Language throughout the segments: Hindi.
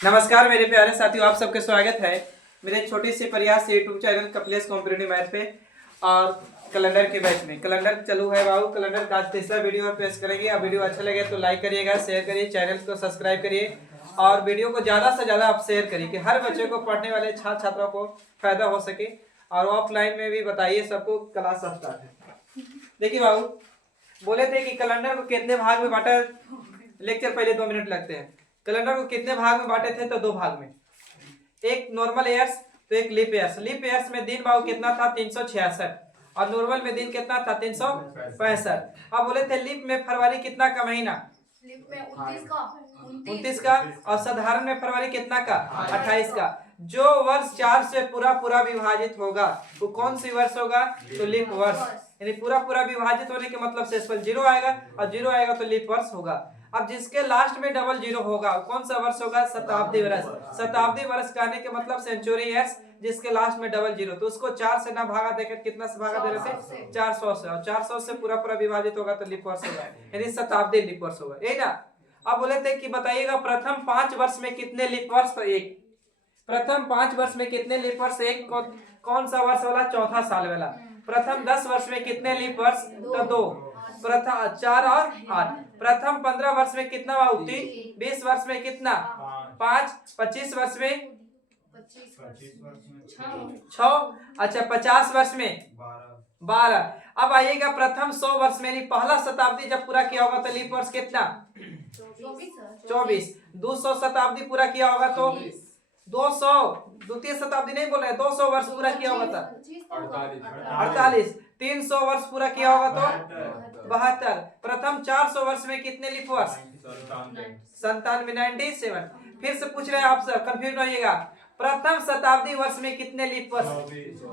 नमस्कार मेरे प्यारे साथियों, आप सबके स्वागत है मेरे छोटी सी प्रयास YouTube channel Kapilesh competitive math पे। और कैलेंडर के बैच में कैलेंडर चालू है बाबू। कैलेंडर का आज तीसरा वीडियो में पेश करेंगे। अब वीडियो अच्छा लगे तो लाइक करिएगा, शेयर करिए, चैनल को सब्सक्राइब करिए और वीडियो को ज़्यादा से ज़्यादा आप शेयर करिए कि हर बच्चे को, पढ़ने वाले छात्र छात्राओं को फायदा हो सके। और ऑफलाइन में भी बताइए सबको, क्लास स्टार्ट है। देखिए बाबू, बोले थे कि कैलेंडर को कितने भाग में बांटा। लेक्चर पहले 2 मिनट लगते हैं। कैलेंडर को कितने भाग में बांटे थे? तो 2 भाग में, एक नॉर्मल ईयर्स तो एक लीप ईयर्स। लीप ईयर्स में दिन बाबू कितना था? 366। और नॉर्मल में दिन कितना था? 365। अब बोले थे लीप में फरवरी कितना का महीना? लीप में 29 का। और साधारण में फरवरी कितना का? 28 का। जो वर्ष 4 से पूरा पूरा विभाजित होगा वो कौन सी वर्ष होगा? तो लीप वर्ष। यानी पूरा पूरा विभाजित होने के मतलब शेषफल 0 आएगा, और 0 आएगा तो लीप वर्ष होगा। अब जिसके लास्ट में डबल 0 होगा कौन सा वर्ष होगा? शताब्दी वर्ष। शताब्दी वर्ष कहने के मतलब सेंचुरी ईयर्स, जिसके लास्ट में डबल 0, तो उसको 4 से ना भागा देकर कितना से भागा दे रहे थे? 400 से। और 400 से पूरा पूरा विभाजित होगा तो लीप वर्ष होगा, यानी शताब्दी लीप वर्ष होगा, यही ना। अब बोले थे कि बताइएगा प्रथम 5 वर्ष में कितने लीप वर्ष? तो एक। प्रथम 5 वर्ष में कितने लीप वर्ष? एक। कौन सा वर्ष वाला? चौथा साल वाला। प्रथम 10 वर्ष में कितने लीप वर्ष? तो 2। प्रथम 4 और 8। प्रथम 15 वर्ष में कितना बाबू? 3। 20 वर्ष में कितना? 5। 25 वर्ष में 6। अच्छा, 50 वर्ष में 12। अब आइएगा प्रथम 100 वर्ष में, पहला शताब्दी जब पूरा किया होगा तो लीप वर्ष कितना? 24। 200 शताब्दी पूरा किया होगा तो 200। द्वितीय शताब्दी नहीं बोल रहे, 200 वर्ष पूरा किया होगा तो 48। 300 वर्ष पूरा किया होगा तो 72। प्रथम 400 वर्ष में कितने लीप वर्ष? 97, 97। फिर से पूछ रहे हैं आप सब, कंफ्यूज नहीं होइएगा। प्रथम शताब्दी वर्ष में कितने लीप वर्ष?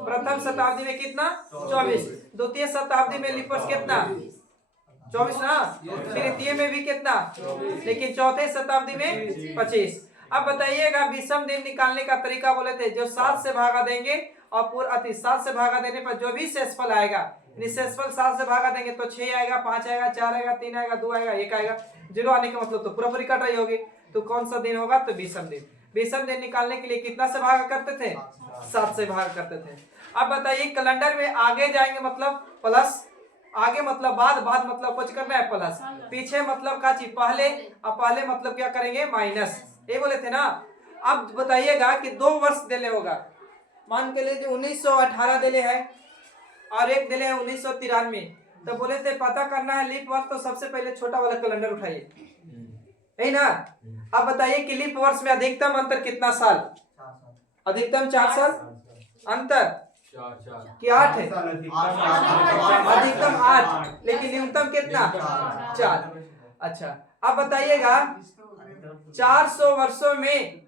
प्रथम शताब्दी में कितना? 24। द्वितीय शताब्दी में लीप वर्ष कितना? 24 ना। तृतीय में भी कितना? लेकिन चौथे शताब्दी में 25। अब बताइएगा विषम दिन निकालने का तरीका। बोले थे जो 7 से भागा देंगे और पूरा 7 से भागा देने पर जो भी शेषफल आएगा, शेषफल 7 से भागा देंगे तो 6 आएगा, 5 आएगा, 4 आएगा, 3 आएगा, 2 आएगा, 1 आएगा। 0 आने का मतलब तो पूरा पूरी कट रही होगी। तो कौन सा दिन होगा? तो विषम दिन। विषम दिन निकालने के लिए कितना से भागा करते थे? 7 से भागा करते थे। अब बताइए कैलेंडर में आगे जाएंगे मतलब प्लस, आगे मतलब बाद, बाद मतलब कुछ करना है प्लस, पीछे मतलब का चीज पहले, और पहले मतलब क्या करेंगे? माइनस। ये बोले थे ना। अब बताइएगा कि 2 वर्ष देले होगा, मान के लिए 1918 देले है और एक देले है 1993। तो बोले थे पता करना है लीप वर्ष, तो सबसे पहले छोटा वाला कैलेंडर उठाइए, यही ना। अब बताइए कि लीप वर्ष में अधिकतम अंतर कितना साल? अधिकतम 4 साल अंतर कि 8 है? अधिकतम 8, लेकिन न्यूनतम कितना? 4। अच्छा, अब बताइएगा 400 वर्षों में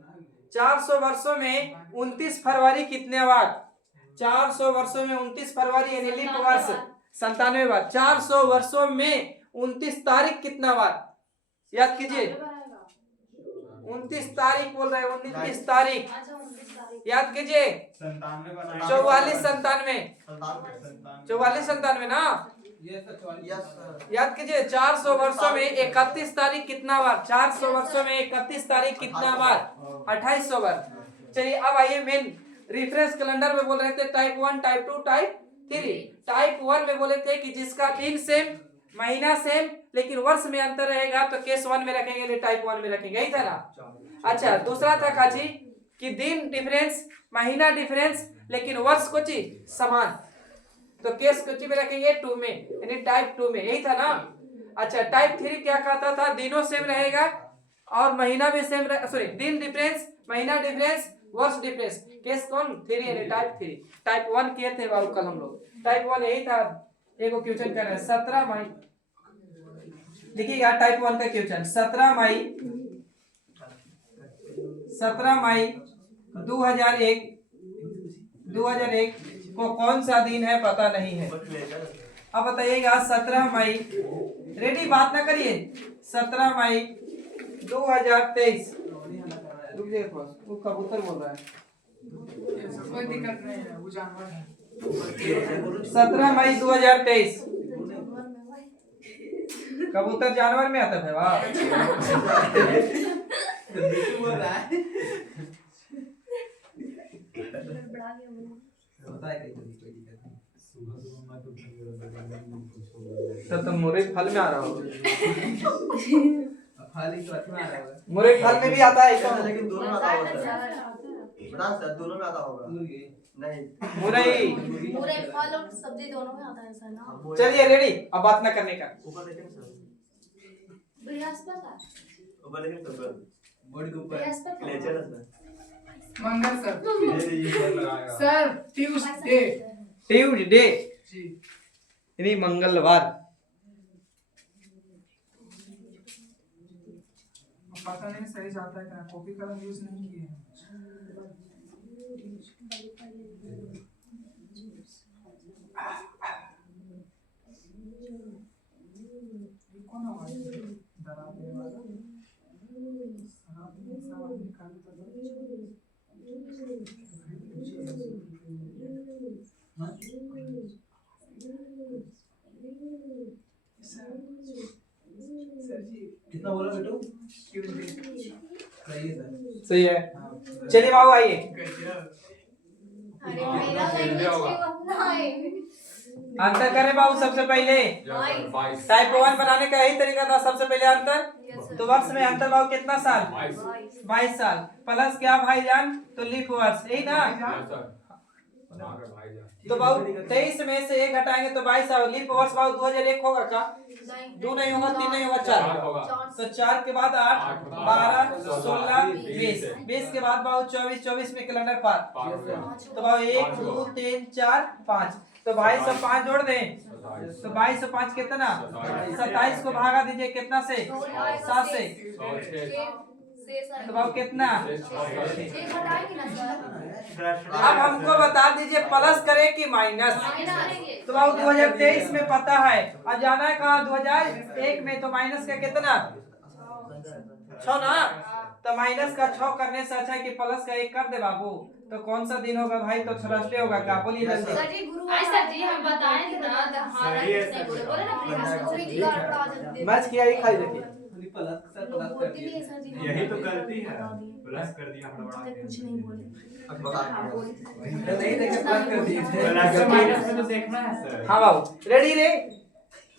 29 फरवरी कितने बार? 400 वर्षों में 29 फरवरी यानी लीप वर्ष 97 बार। 400 वर्षों में 29 तारीख कितना बार? याद कीजिए, 29 तारीख बोल रहे हैं, 29 तारीख याद कीजिए। 44 97 ना, याद कीजिए। 400 वर्षों में 31 तारीख कितना बार? 400 वर्षों में 31 तारीख कितना बार? 2800 बार। चलिए अब आइए मेन रेफरेंस कैलेंडर में बोल रहे थे टाइप 1, टाइप 2, टाइप 3। टाइप 1 में बोले थे कि जिसका दिन सेम, महीना सेम, लेकिन वर्ष में अंतर रहेगा तो केस 1 में रखेंगे, टाइप 1 में रखेंगे, यही था ना। अच्छा, दूसरा था काची कि दिन डिफरेंस, महीना डिफरेंस, लेकिन वर्ष को चीज समान, तो केस कुछ में रखेंगे 2 में, यानी टाइप 2 में, यही था ना। अच्छा, टाइप 3 क्या कहता था? दिनों सेम रहेगा और महीना भी सेम, सॉरी, दिन डिफरेंस, महीना डिफरेंस, वर्ष डिफरेंस। केस कौन? 3, यानी टाइप 3। टाइप 1 किए थे बाबू कल हम लोग। टाइप 1 यही था। एक क्वेश्चन कर रहे हैं 17 मई, देखिएगा टाइप 1 का क्वेश्चन। 17 मई 2001 को कौन सा दिन है? पता नहीं है। अब बताइएगा 17 मई, रेडी बात ना करिए, 17 मई 2023। रुक जाइए, वो कबूतर बोल रहा है, कोई दिक्कत नहीं है, वो जानवर है। 17 मई 2023 कबूतर जानवर में आता है वाह। बिट्टू बोल रहा है। बढ़ा गया वो। होता है कहीं कोई दिक्कत नहीं। तो मुरे फल में आ रहा हो। फल ही तो अच्छा आ रहा होगा। मुरे फल में भी आता है ऐसा। लेकिन दोनों में आता होगा बता सर, दोनों में आता होगा मुर्गी नहीं मुरई। पूरे फल और सब्जी दोनों में आता है सर ना। चलिए रेडी, अब बात ना करने का। ऊपर देखें सर, बृहस्पति ऊपर देखें सर, बोर्ड के ऊपर बृहस्पति लेचर है सर। मंगल सर। ये सर लगाएगा सर ट्यूसडे ट्यूसडे जी। यानी मंगलवार। पता नहीं सही जाता है क्या, कॉपी कलम यूज नहीं किए हैं। कौन आवाज डराने वाला? सवाल निकालता सर जी कितना बोला बेटू? सही है सर। सही है। चलिए बाबू आइए। अरे मेरा लैंग्वेज क्यों अपना है? अंतर करें बाबू। सबसे पहले टाइप 1 बनाने का यही तरीका था। सबसे पहले अंतर, तो वर्ष में अंतर बाबू कितना साल? 22 साल। प्लस क्या भाईजान? तो लीप वर्ष, यही ना। तो बाबू 23 में से 1 घटाएंगे तो 22 और लीप वर्ष बाबू 2001 होगा का? 2 नहीं होगा, 3 नहीं होगा, 4 होगा। तो 4 के बाद 8, 12, 16, 20, 20 के बाद बाबू 24, 24 में कैलेंडर पार। तो बाबू 1, 2, 3, 4, 5। तो 22 और 5 जोड़ दें तो 22 और 5 कितना? 27 को भागा दीजिए कितना से? 7 से। तो बाबू कितना? अब हमको बता दीजिए प्लस करें कि माइनस। तो बाबू 2023 में पता है, अब जाना है कहाँ? 2001 में। तो माइनस का कितना? 6 ना। तो माइनस का 6 करने से अच्छा है कि प्लस का 1 कर दे बाबू। तो कौन सा दिन होगा भाई? तो थर्सडे होगा का? बोलिए जल्दी। सर जी गुरुवार। सर जी हम बताएं थे ना। हाँ नहीं बोले ना बृहस्पति। मैच किया ही खाली रखिए। प्लस सर प्लस कर दिए। यही तो गलती है, प्लस कर दिया हड़बड़ा के। कुछ नहीं बोले। अब बता नहीं देखे प्लस कर दिए। प्लस से माइनस में तो देखना है सर। हाँ बाबू रेडी रे।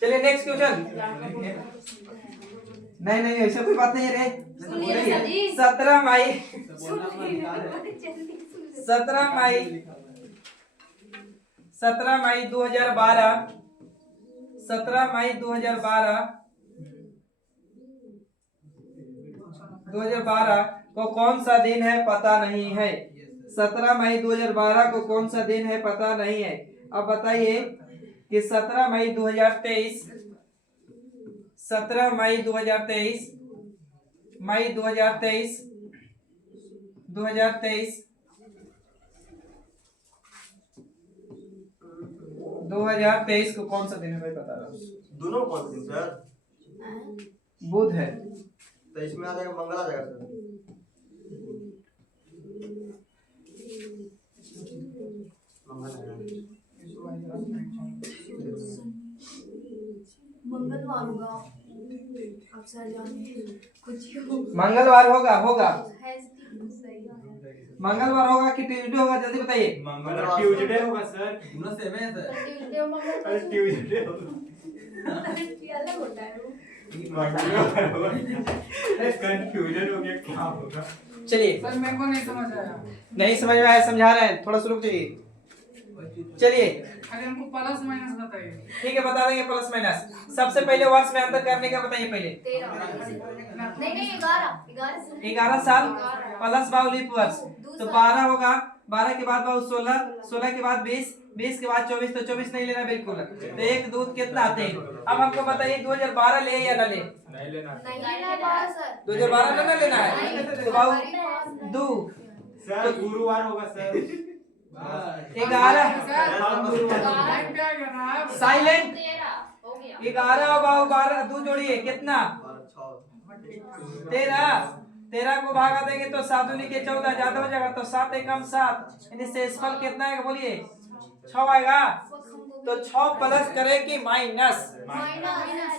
चलिए नेक्स्ट क्वेश्चन। नहीं नहीं ऐसा कोई बात नहीं है रे। सुनिए सर जी। 17 मई बोलना अपना अधिकार है। 17 मई 17 मई 2012 17 मई 2012 को कौन सा दिन है पता नहीं है। 17 मई 2012 को कौन सा दिन है पता नहीं है। अब बताइए कि 17 मई 2023 17 मई 2023 मई 2023 2023 को कौन सा दिन है मैं बता रहा हूँ। दोनों कौन से दिन सर? बुध है। तो इसमें आ जाएगा मंगल आ जाएगा सर। मंगलवार होगा। अब सर जाने कुछ मंगलवार होगा है सही है। मंगलवार होगा कि ट्यूसडे होगा? जल्दी बताइए। मंगल ट्यूसडे होगा सर। दोनों सेम है सर। ट्यूसडे और मंगल अरे ट्यूसडे होगा। अलग होता है वो। कंफ्यूजन हो गया क्या होगा। चलिए सर मेरे को नहीं समझ आया। नहीं समझ में आया, समझा रहे हैं, थोड़ा सा रुक जाइए। चलिए अरे हमको प्लस माइनस बताइए। ठीक है बता देंगे प्लस माइनस। सबसे पहले वर्ष में अंतर करने का बताइए पहले। 13 नहीं 11 साल प्लस बाबू लीप वर्ष तो 12 होगा। 12 के बाद बाबू 16, 16 के बाद 20, 20 के बाद 24। तो 24 नहीं लेना बिल्कुल। तो एक दूध कितना आते हैं? अब हमको बताइए 2012 ले या ना ले? नहीं लेना सर 2012 ना लेना है। तो बाबू 2 सर गुरुवार होगा सर। 11 टाइम क्या करना है? साइलेंट 13 हो गया। 11 बाबू 12 2 जोड़िए कितना? 13 को भागा देंगे तो 7 के 14 ज्यादा हो जाएगा। तो 7 एकम 7 यानी शेषफल कितना है बोलिए? 6 आएगा। तो 6 प्लस करे कि माइनस? माइनस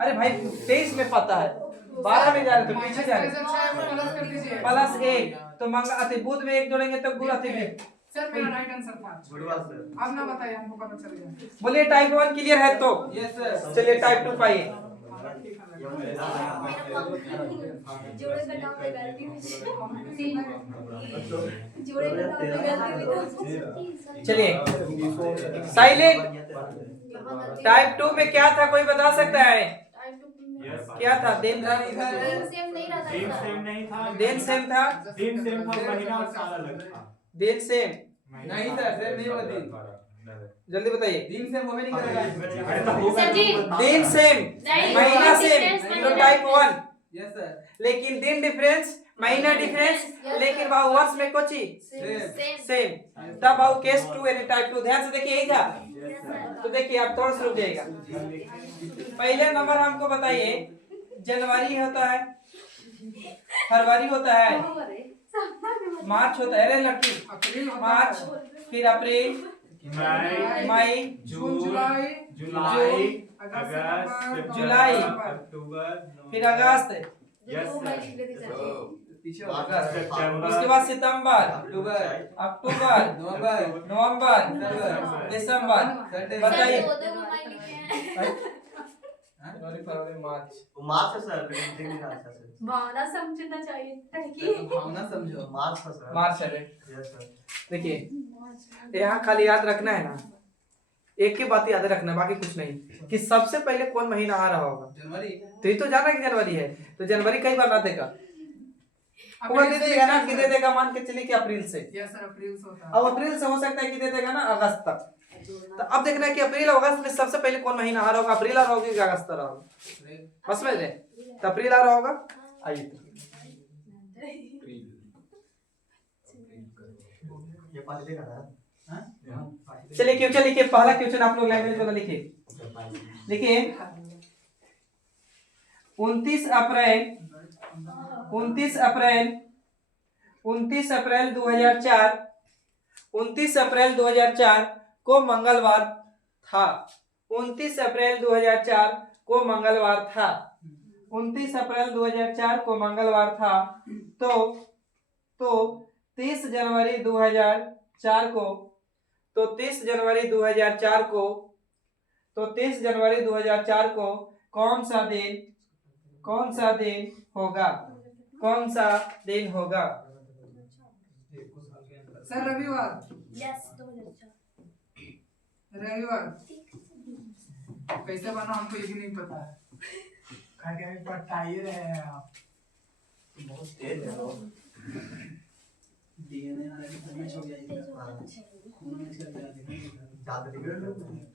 अरे भाई 23 में पता है 12 में जा रहे तो पीछे जा रहे प्लस कर दीजिए। प्लस 1 तो मंगल अति बुध में 1 जोड़ेंगे तो गुरु अति में। सर मेरा राइट आंसर था। गुरुवार सर। अब ना बताइए, हमको पता चल गया। बोलिए टाइप 1 क्लियर है तो यस सर। चलिए टाइप 2 पाइए। जोड़े का नाम में गलती हुई। जोड़े का नाम में गलती हुई। चलिए साइलेंट। टाइप 2 में क्या था कोई बता सकता है? क्या था? दिन था सेम नहीं रहता। नहीं था। दिन सेम था। दिन सेम था, महीना और साल अलग था। दिन सेम नहीं सर, सेम नहीं होगा दिन। जल्दी बताइए। दिन से वो भी नहीं करेगा। सर जी दिन सेम नहीं, महीना दिन सेम difference, तो महीना टाइप 1। Yes sir. लेकिन दिन डिफरेंस महीना डिफरेंस Yes, लेकिन sir. वह वर्ष में कोची सेम सेम। तब आओ केस 2 यानी टाइप 2। ध्यान से देखिए यही था। तो देखिए आप थोड़ा सा रुक जाइएगा। पहले नंबर हमको बताइए जनवरी होता है, फरवरी होता है, मार्च होता है। अरे लड़की अप्रैल होता मार्च, है। फिर अप्रैल, मई, जून, जुलाई, अगस्त, जुलाई, अक्टूबर, फिर अगस्त, पीछे होगा सर। उसके बाद सितंबर, अक्टूबर, अक्टूबर, नवंबर, नवंबर, दिसंबर। बताइए जनवरी, फरवरी, मार्च। मार्च है सर, लेकिन दिन नहीं था सर। भावना समझना चाहिए भावना समझो। मार्च है सर। मार्च है। Yes sir. देखिए यहाँ खाली याद रखना है ना, एक ही बात याद रखना है, बाकी कुछ नहीं, कि सबसे पहले कौन महीना आ रहा होगा। जनवरी। तो ये तो जाना कि जनवरी है, तो जनवरी कई बार ना देगा, वो दे देगा ना कि दे देगा, मान के चलिए कि अप्रैल से। यस सर, अप्रैल से होता है। अब अप्रैल से हो सकता है कि दे देगा ना अगस्त तक। तो अब देखना है कि अप्रैल और अगस्त में सबसे पहले कौन महीना आ रहा होगा, अप्रैल आ रहा होगा कि अगस्त आ रहा होगा। बस समझ रहे, तो अप्रैल आ रहा होगा। आइए ये पाँच देगा ना। चलिए क्वेश्चन लिखिए, पहला क्वेश्चन आप लोग लैंग्वेज वाला लिखिए। देखिए 29 अप्रैल 29 अप्रैल 29 अप्रैल 2004 29 अप्रैल 2004 को मंगलवार था। 29 अप्रैल 2004 को मंगलवार था। 29 अप्रैल 2004 को मंगलवार था। तो 30 जनवरी 2004 को तो 30 जनवरी 2004 को तो 30 जनवरी 2004 को कौन सा दिन होगा? कौन सा दिन होगा? सर रविवार। यस रविवार कैसे बना हमको ये भी नहीं पता है। क्या पढ़ता ही रहे हैं आप। बहुत तेज है वो। डीएनए आने की समय हो गया। खून में चला गया। ज्यादा डिग्रेड करते हैं।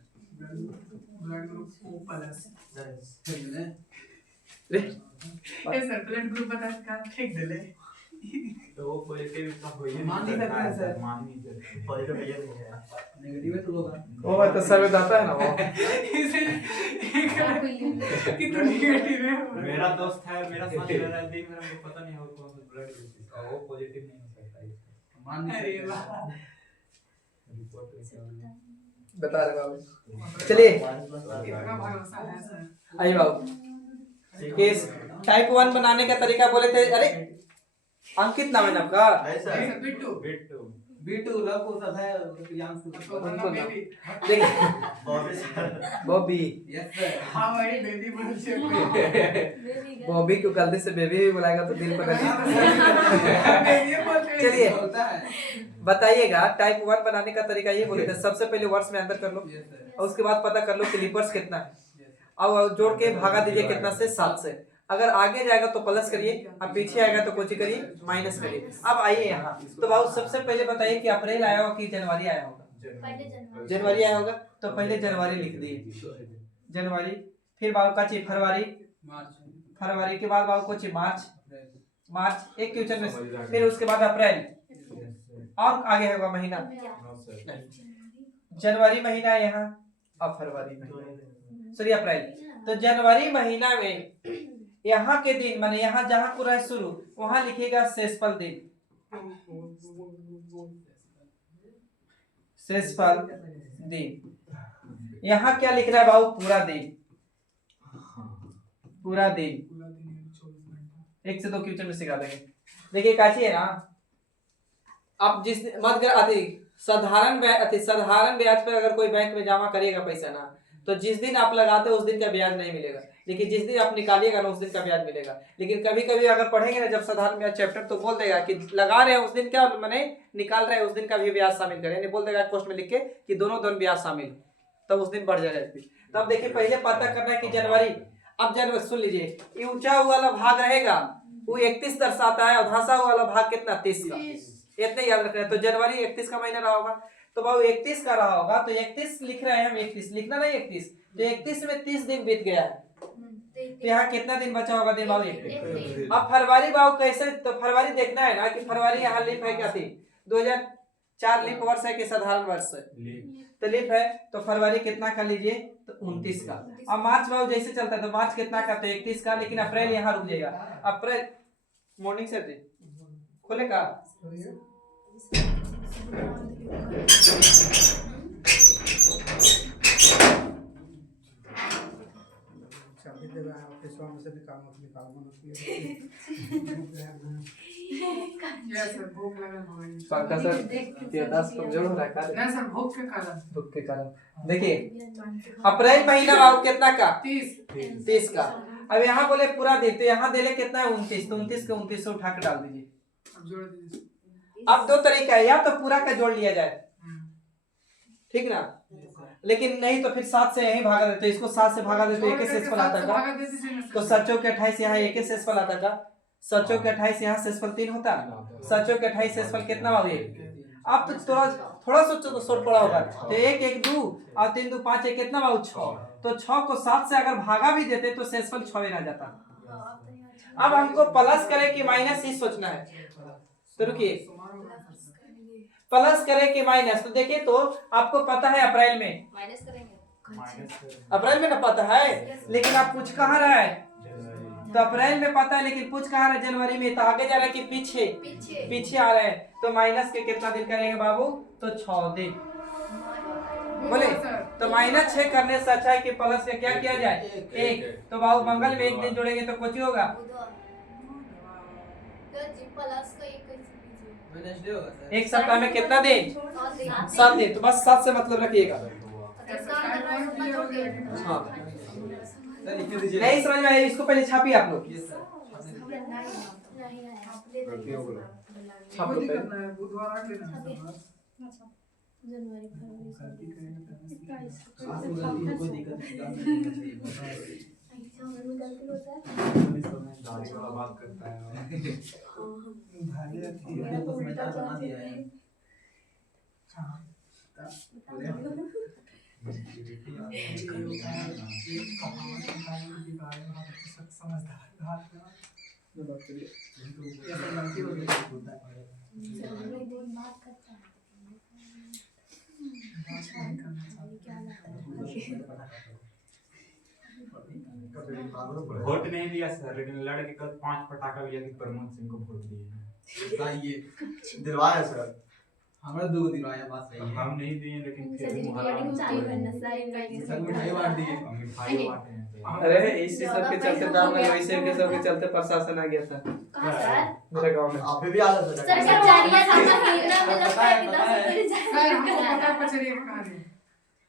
Blood group O plus. है ए सर ब्लड ग्रुप बता का फेंक दे ले। तो वो पॉजिटिव का हो ही मान नहीं सकते हैं सर। मान नहीं सकते। पॉजिटिव ये नहीं है। नेगेटिव है तो होगा। वो तो सर में आता है ना वो। कि तू नेगेटिव है। मेरा दोस्त है, मेरा साथ रह रहा है, देख मेरा को पता नहीं हो कौन सा ब्लड ग्रुप है, वो पॉजिटिव नहीं हो सकता है। मान नहीं अरे सकते। वाह। बता रहे बाबू। चलिए इतना भरोसा है सर। आइए बाबू, केस टाइप 1 बनाने का तरीका बोले थे। अरे अंकित नाम है ना आपका? नहीं नहीं sir. Sir Bittu. Bittu B2 love को सब है प्रियांशु। तो उनका बेबी। देखिए Bobby sir. Bobby yes sir. हाँ भाई बेबी बोल से। बॉबी को गलती से बेबी भी बुलाएगा तो दिल पर बेबी बोलते हैं। चलिए होता है। बताइएगा टाइप 1 बनाने का तरीका ये बोले थे। सबसे पहले वर्ष में अंतर कर लो यस सर। और उसके बाद पता कर लो क्लिपर्स कितना है और जोड़ के भागा दीजिए कितना से 7 से। अगर आगे जाएगा तो प्लस करिए, अब पीछे आएगा तो कुछ करिए माइनस करिए। अब आइए यहाँ, तो बाबू सबसे पहले बताइए कि अप्रैल आया होगा कि जनवरी आया होगा? पहले जनवरी आया होगा, तो पहले जनवरी लिख दिए। जनवरी, फिर बाबू का चाहिए फरवरी, मार्च। फरवरी के बाद बाबू को चाहिए मार्च, मार्च एक क्वेश्चन में, फिर उसके बाद अप्रैल और आगे होगा महीना। जनवरी महीना है यहाँ, अब फरवरी महीना, सॉरी अप्रैल। तो जनवरी महीना में यहाँ के दिन माने यहाँ जहाँ पूरा है शुरू वहां लिखेगा शेषफल दिन। शेषफल दिन यहाँ क्या लिख रहा है बाबू? पूरा दिन, पूरा दिन। 1 से 2 क्वेश्चन में सिखा देंगे। देखिए काची है ना, अब जिस मत अति साधारण ब्याज पर अगर कोई बैंक में जमा करिएगा पैसा ना, तो जिस दिन आप लगाते हो उस दिन का ब्याज नहीं मिलेगा, लेकिन जिस दिन आप निकालिएगा ना उस दिन का ब्याज मिलेगा। लेकिन कभी कभी अगर पढ़ेंगे ना जब साधारण ब्याज चैप्टर, तो बोल देगा कि लगा रहे हैं उस दिन क्या माने निकाल रहे हैं उस दिन का भी ब्याज शामिल करें, यानी बोल देगा पोस्ट में लिख के कि दोनों ब्याज शामिल, तब उस दिन बढ़ जाएगा। तब देखिए पहले पता करना है कि जनवरी, अब जनवरी सुन लीजिए, ये ऊंचा वाला भाग रहेगा वो 31 दर्शाता है और धंसा वाला भाग कितना 30 का, इतने याद रखना है। तो जनवरी 31 का महीना रहा होगा, तो बाबू 31 का रहा होगा, तो 31 लिख रहे हैं हम, 31 लिखना नहीं 31, तो 31 में 30 दिन बीत गया है, तो यहाँ कितना दिन बचा होगा दिन बाबू 1। अब फरवरी बाबू कैसे, तो फरवरी देखना है ना कि फरवरी यहाँ लीप है क्या थी, 2004 लीप वर्ष है कि साधारण वर्ष है, तो लीप है, तो फरवरी कितना का लीजिए तो 29 का। अब मार्च बाबू जैसे चलता है तो मार्च कितना का, तो 31 का, लेकिन अप्रैल यहाँ रुक जाएगा। अप्रैल मॉर्निंग से खोलेगा भूख लगन हो गई सर, 10 कमजोर हो रहा है ना सर, भूख के कारण। देखिए अप्रैल महीना बाबू कितना का 30 का। अब यहाँ बोले पूरा दिन, तो यहाँ देले कितना है 29, तो 29 के 29 उठा के डाल दीजिए। अब जोड़ दीजिए। अब 2 तरीका है, या तो पूरा का जोड़ लिया जाए, ठीक ना, लेकिन नहीं तो फिर 7 से यही भागा देते, इसको 7 से भागा देते 1 शेषफल आता था, तो 7 के 28 यहाँ 1 शेषफल आता था, 7 के 28 यहाँ शेषफल 3 होता, 7 के 28 शेषफल कितना हुआ 1। अब तो थोड़ा सोचो तो शॉर्ट पड़ा होगा, तो 1 1 2 और 3 2 5 1 कितना हुआ 6, तो 6 को 7 से अगर भागा भी देते तो शेषफल 6 रह जाता। अब हमको प्लस करे कि माइनस ही सोचना है, तो रुकिए प्लस करे कि माइनस, तो देखिए तो आपको पता है अप्रैल में माइनस करेंगे, अप्रैल में ना पता है, लेकिन आप पूछ कहाँ रहा है, तो अप्रैल में पता है लेकिन पूछ कहाँ रहा है जनवरी में, तो आगे जा रहा है कि पीछे आ रहे हैं, तो माइनस के कितना दिन करेंगे बाबू, तो 6 दिन बोले, तो -6 करने से अच्छा है कि प्लस से क्या किया जाए 1, तो बाबू मंगल में 1 दिन जोड़ेंगे तो कुछ होगा, एक सप्ताह में कितना दिन 7 दिन, तो बस 7 से मतलब रखिएगा। हाँ नहीं समझ में आया, इसको पहले छापिए आप लोग, छाप लो पहले। बुधवार आ गया जनवरी बात करता है वोट नहीं दिया सर, लेकिन लड़के कल 5 पटाखा भी जाके प्रमोद सिंह को वोट दिए हैं। दिलवाया सर, हमारा 2 दिलवाया, बात सही है। हम नहीं दिए लेकिन फिर भी मिठाई बांट दिए, मिठाई बांटे हैं। अरे इसी सब के चलते दाम में वैसे के सब के चलते प्रशासन आ गया था मेरे गांव में। आप भी आला सर,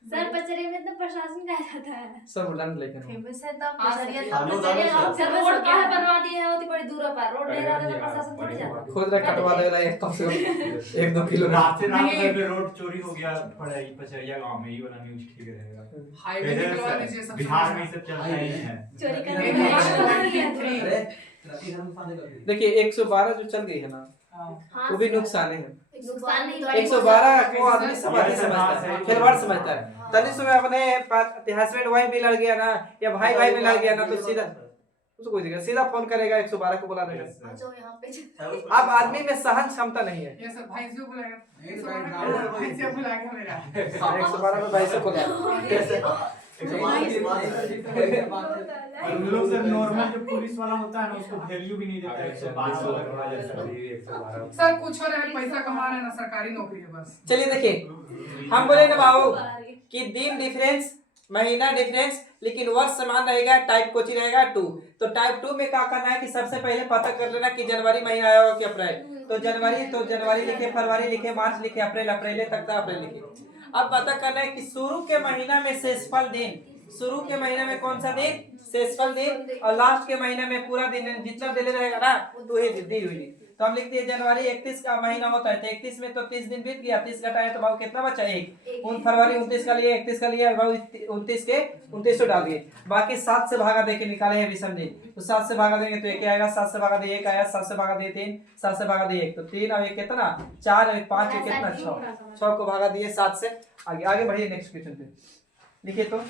सर पचरी में तो प्रशासन का जाता है, सब उड़ान लेके फेमस है तो सर रोड क्या है बनवा दिए हैं, होती बड़ी दूर पर रोड नहीं रहता तो प्रशासन थोड़ी जाता, खुद रख कटवा देला एक कम से कम 1-2 किलो रात से रात में रोड चोरी हो गया पड़ाई पचरिया गांव में, ये वाला न्यूज़ ठीक रहेगा। हाईवे निकलवा दीजिए सब, बिहार में सब चलता ही है चोरी करने देखिए 112 जो चल गई है ना वो भी नुकसान है, नुकसान नहीं 112 को आदमी समझता है, खिलवाड़ समझता है, तनी से अपने हस्बैंड वाइफ भी लड़ गया ना या भाई में लड़ गया ना, तो सीधा उसको कोई दिक्कत, सीधा फोन करेगा 112 को बुला देगा। जो यहाँ पे अब आदमी में सहन क्षमता नहीं है, ये सब भाई से बुलाएगा, भाई से बुलाएगा मेरा 112 में भाई से बुला हम लोग सर नॉर्मल जो पुलिस वाला होता है ना उसको वैल्यू भी नहीं देता है। 112 सर कुछ हो रहा है, पैसा कमा रहे हैं ना, सरकारी नौकरी है बस। चलिए देखिए हम बोले ना बाबू कि दिन डिफरेंस महीना डिफरेंस, लेकिन वर्ष समान रहेगा, टाइप कोची रहेगा 2। तो टाइप 2 में क्या करना है कि सबसे पहले पता कर लेना कि जनवरी महीना आया होगा कि अप्रैल। तो जनवरी लिखे, फरवरी लिखे, मार्च लिखे, अप्रैल तक था अप्रैल लिखे। अब पता करना है कि शुरू के महीना में शेषफल दिन, शुरू के महीने में कौन सा दिन, शेषफल दिन, और लास्ट के महीने में पूरा दिन जितना दिन रहेगा ना तो ये दी हुई। तो हम लिखते हैं जनवरी 31 का महीना होता है, तो 31 में तो 30 दिन बीत गया, 30 घटाए तो भाव कितना बचा 1। उन फरवरी 29 का लिए, 31 का लिए, भाव 29 के 29 डाल दिए। बाकी 7 से भागा देके निकाले हैं विषम दिन, तो 7 से भागा देंगे तो 1 आएगा, 7 से भागा दे 1 आया, 7 से भागा दे 3, 7 से भागा दे 1, तो 3 और 1 कितना 4 और 5 और कितना 6, 6 को भागा दिए 7 से। आगे बढ़िए नेक्स्ट क्वेश्चन पे लिखिए। तो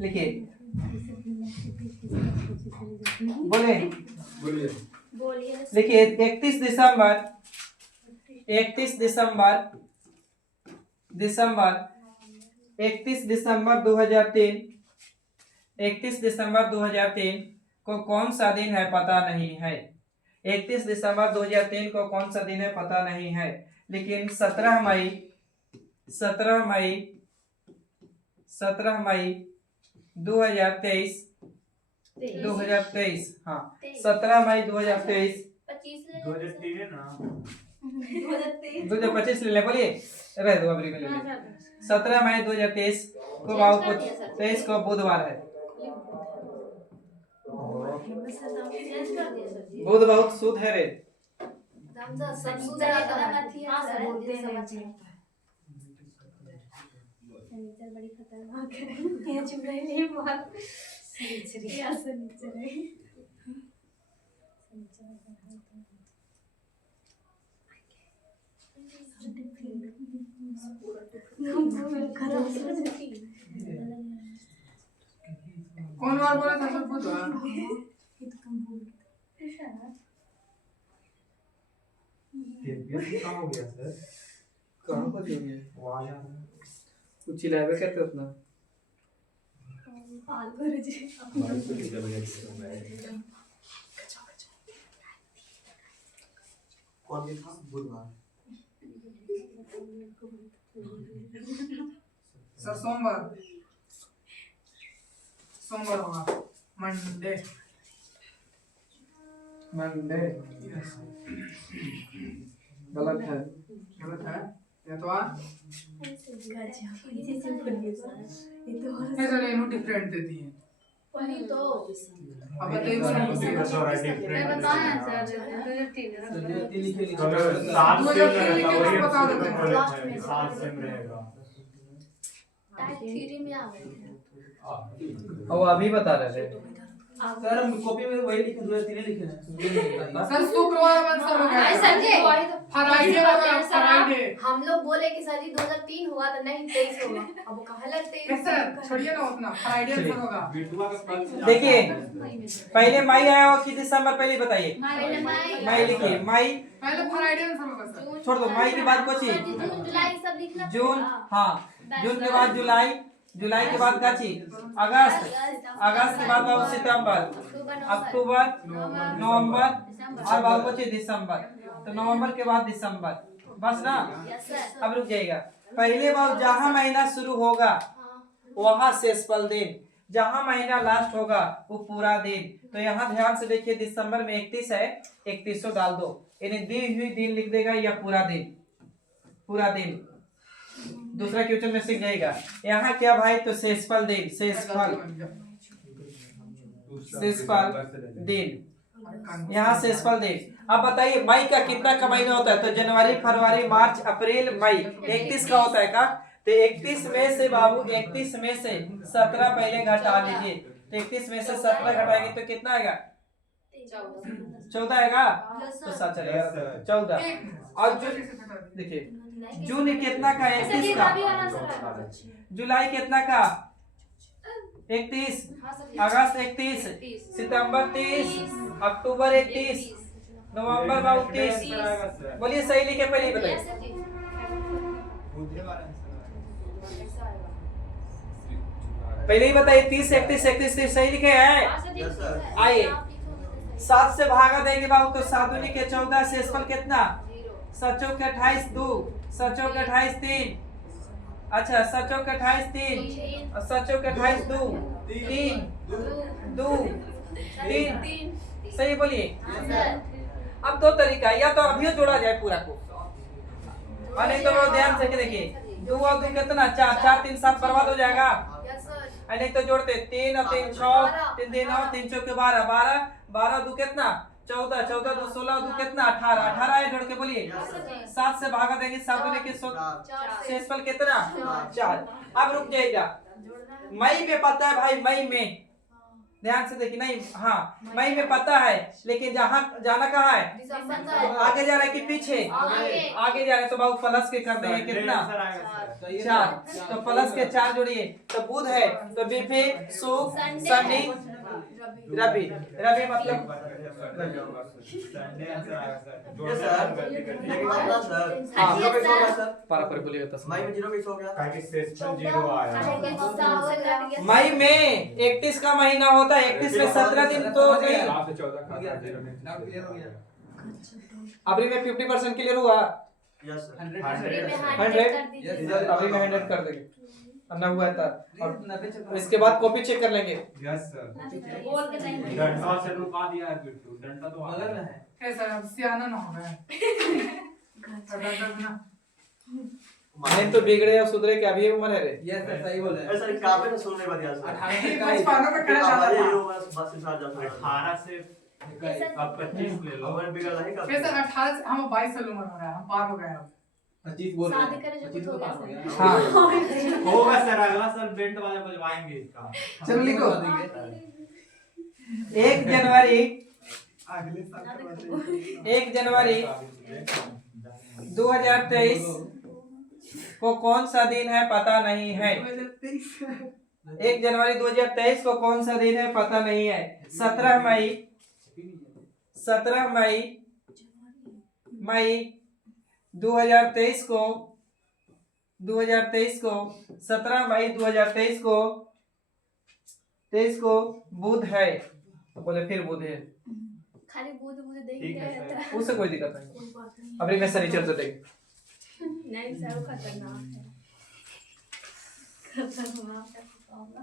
लिखिए, बोले लिखिए 31 दिसंबर 2003 31 दिसंबर 2003 को कौन सा दिन है पता नहीं है। 31 दिसंबर 2003 को कौन सा दिन है पता नहीं है, लेकिन 17 मई 2023 हाँ 17 मई 2023 2025 ले ले, बोलिए रह दो अभी ले ले। 17 मई 2023 को भाव 23 को बुधवार है। बुध बहुत शुद्ध है रे। बड़ी खतरनाक है, ये चुड़ैल नहीं बहुत या सनीचर है। कौन बार बोला था सब बुधवार? कहाँ हो गया सर? कहाँ पर हो गया? वहाँ यार कुछ चिल्लावे करते हो अपना। कौन भी था बुधवार? सर सोमवार होगा, मंडे गलत है। एतवार ऐसा नहीं डिफरेंट देती है। वही तो अब बताइए सर, मैं बताया सर सात सेम रहेगा। टाइप 3 में आ गए थे। और अभी बता रहे थे सर हम कॉपी में वही लिखे 2003 लिखे हैं। सर शुक्रवार बन सब हो गया। सर जी फ्राइडे होगा, फ्राइडे। हम लोग बोले कि सर जी 2003 हुआ तो नहीं 23 होगा, अब वो कहा लगते हैं सर छोड़िए ना उतना, फ्राइडे सर होगा। देखिए पहले मई आया हो कि दिसंबर, पहले बताइए। पहले मई लिखिए, मई पहले फ्राइडे सर होगा सर। छोड़ दो, मई के बाद कुछ जून जुलाई सब लिखना जून, हाँ जून के बाद जुलाई, जुलाई के बाद काची अगस्त, अगस्त के बाद बाबू सितंबर, अक्टूबर, नवंबर और बाबू कुछ दिसंबर। तो नवंबर के बाद दिसंबर, बस ना। अब रुक जाएगा, पहले बाबू जहाँ महीना शुरू होगा वहाँ शेषफल दिन, जहाँ महीना लास्ट होगा वो पूरा दिन। तो यहाँ ध्यान से देखिए, दिसंबर में 31 है, 3100 डाल दो, यानी दी हुई दिन लिख देगा या पूरा दिन, पूरा दिन। दूसरा क्वेश्चन में सीख जाएगा। यहाँ क्या भाई, तो शेषफल दिन, शेषफल दिन, यहाँ शेषफल दिन। अब बताइए मई का कितना का महीना होता है, तो जनवरी, फरवरी, मार्च, अप्रैल, मई 31 का होता है का। तो 31 में से बाबू 31 में से 17 पहले घटा लीजिए, तो 31 में से 17 घटाएंगे तो कितना आएगा, 14 आएगा, तो सच चलेगा 14। और देखिए जून कितना का, 31 का। जुलाई कितना का, 31, अगस्त 31, सितंबर 30, अक्टूबर 31, नवंबर 32। बोलिए सही लिखे, पहले ही बताइए। पहले ही बताइए, 30, 31, 31 सही लिखे हैं। आइए 7 से भागा देंगे बाबू, तो 7 दूनी के 14, शेषफल कितना, 7 चौक के 28, 2, 7 चौक के 28, 3, अच्छा 7 चौके 28 3 और 7 चौके 28 2 3 2 3 सही बोलिए। अब दो तरीका है, या तो अभी जोड़ा जाए पूरा को और नहीं तो वो ध्यान से के देखिए 2 और 2 कितना 4 4 3 7 बर्बाद हो जाएगा। और नहीं तो जोड़ते 3 और 3 6 3 3 9 3 चौके 12 12 12 2 कितना 14 14 2 16 2 कितना 18 18 है, जोड़ के बोलिए 7 से भागा देंगे 7 दूनी के शेषफल कितना 4। अब रुक जाएगा, मई में पता है भाई, मई में ध्यान से देखिए, नहीं हाँ मई में पता है, लेकिन जहाँ जाना कहाँ है, आगे जा रहा है कि पीछे, आगे जा रहे हैं, तो बहुत प्लस के कर देंगे कितना 4, तो प्लस के 4 जोड़िए तो बुध है, तो बिफे सुख शनि रवि, रवि मतलब ये सर लेकिन बात ना सर हाँ। 0 कैसे होगा सर? पारा पर बोलिए तो मई में 0 कैसे हो गया? काहे शेषफल 0 आया। मई में 31 का महीना होता है, 31 में 17 दिन तो नहीं। 7 से 14 खाता है। अभी में 50% क्लियर हुआ, यस सर 100 अभी में 100 कर देंगे अन्ना हुआ था, और इसके बाद कॉपी चेक कर लेंगे। Yes sir. डंडा से रुका दिया है बिट्टू, डंडा तो बगल में है। सर अब सियाना ना हो गया नहीं तो बिगड़े और सुधरे के अभी उम्र है रे। यस सर सही बोले। ए सर काफी तो सुनने बात यार सर 55 पे खड़ा हमारे जाता ये बस बस से साथ जाता है 18 से अब 25 ले लो। हमारे बिगड़ नहीं फिर करते सर 18 से हम 22 साल उम्र हो रहा है, हम पार हो गए अब। 25 बोल रहे शादी हैं करे जो 25 हो तो गया पास हो गया। हाँ होगा सर, अगला साल बेंट वाले बजवाएंगे इसका। चलो लिखो 1 जनवरी अगले साल के बाद 1 जनवरी 2023 को कौन सा दिन है पता नहीं है। 1 जनवरी 2023 को कौन सा दिन है पता नहीं है। 17 मई 2023 को 17 मई 2023 को बुध है, तो बोले फिर बुध है, खाली बुध बुध देख ठीक है रहता है। उससे कोई दिक्कत नहीं। अभी मैं शनिचर से देख नहीं सर वो खतरनाक है, खतरनाक है होगा।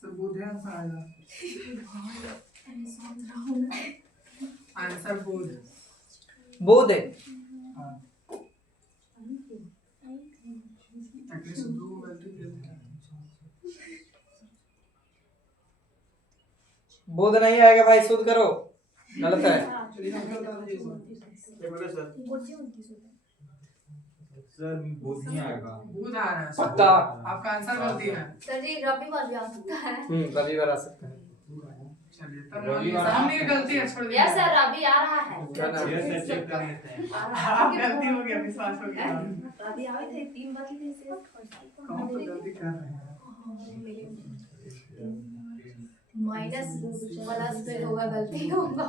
सर बुध है आंसर आएगा। आंसर बुध। बुध है। हाँ एटलीस्ट 2 गलती बुध नहीं आएगा भाई, शुद्ध करो, गलत है। सर बुध नहीं आएगा। बुध आ रहा है सर। पक्का। आपका आंसर गलती है। सर जी रविवार भी आ सकता है। रविवार आ सकता है। चलिए तब हमने की गलती है, छोड़ यस सर रवि आ रहा है। क्या नाम? ये सर चेक कर लेते हैं। आप गलती हो गया, विश्वास हो गया। रवि आए थे 3 बजे से कौन तो गलती कर रहे हैं? माइनस प्लस पे होगा, गलती होगा।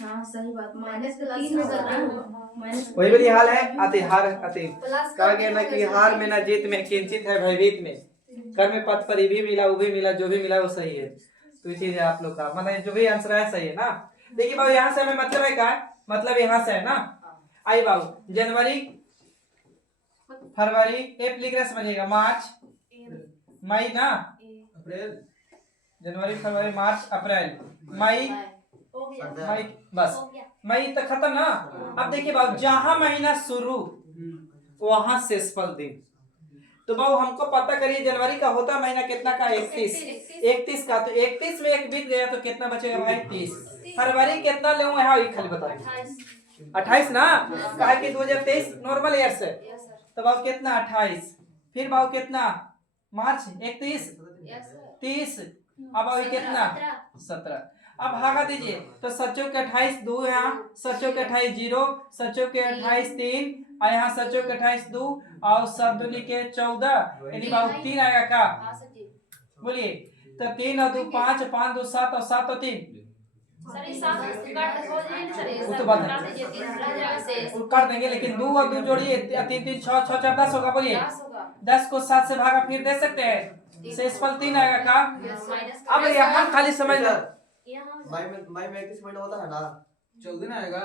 हाँ सही बात, माइनस प्लस में गलती होगा। माइनस वही वाली हाल है, अति हार अति प्लस कहा गया ना कि हार में ना जीत में किंचित है भयभीत में। कर में पद पर भी मिला, वो भी मिला, जो भी मिला वो सही है। तो ये चीज है आप लोग का, मतलब जो भी आंसर है सही है ना। देखिए बाबू यहाँ से हमें मतलब है क्या, मतलब यहाँ से है ना। आई बाबू जनवरी फरवरी एप लिख रहे समझिएगा, मार्च मई ना, अप्रैल जनवरी फरवरी मार्च अप्रैल मई, हो गया, मई बस हो गया। मई तक खत्म ना। अब देखिए बाबू जहां महीना शुरू वहां शेषफल दिन। तो बाबू हमको पता करिए जनवरी का होता महीना कितना का 31 का, तो 31 में एक बीत गया तो कितना बचेगा भाई 30। फरवरी कितना ले यहाँ खाली बताइए 28 ना, कहा कि 2023 नॉर्मल ईयर से, यस सर, तो बाबू कितना 28, फिर बाबू कितना मार्च 31 यस सर। 30, अब अभी कितना 17। अब भागा दीजिए तो सचो के 28 2 यहाँ, सचो के 28 0, सचो के 28 3 और यहाँ सचो के 28 2 और 7 दूनी के 14, यानी बाबू 3 आएगा का, हाँ सर जी। बोलिए तो 3 और 2 5, 5 2 7 और 7 और 3 सर ये सात काट हो जाए ना सर ये वो तो सब बात है। काट दीजिए 3 रह जाएगा शेष वो कर देंगे, लेकिन 2 और 2 जोड़िए, 3 3 6 6 4 10 होगा, बोलिए 10 होगा 10 को 7 से भागा फिर दे सकते हैं, शेषफल 3 आएगा का। माइनस अब यहाँ खाली समझ लो, यहाँ माई में 31 महीना होता है ना, जल्दी ना आएगा।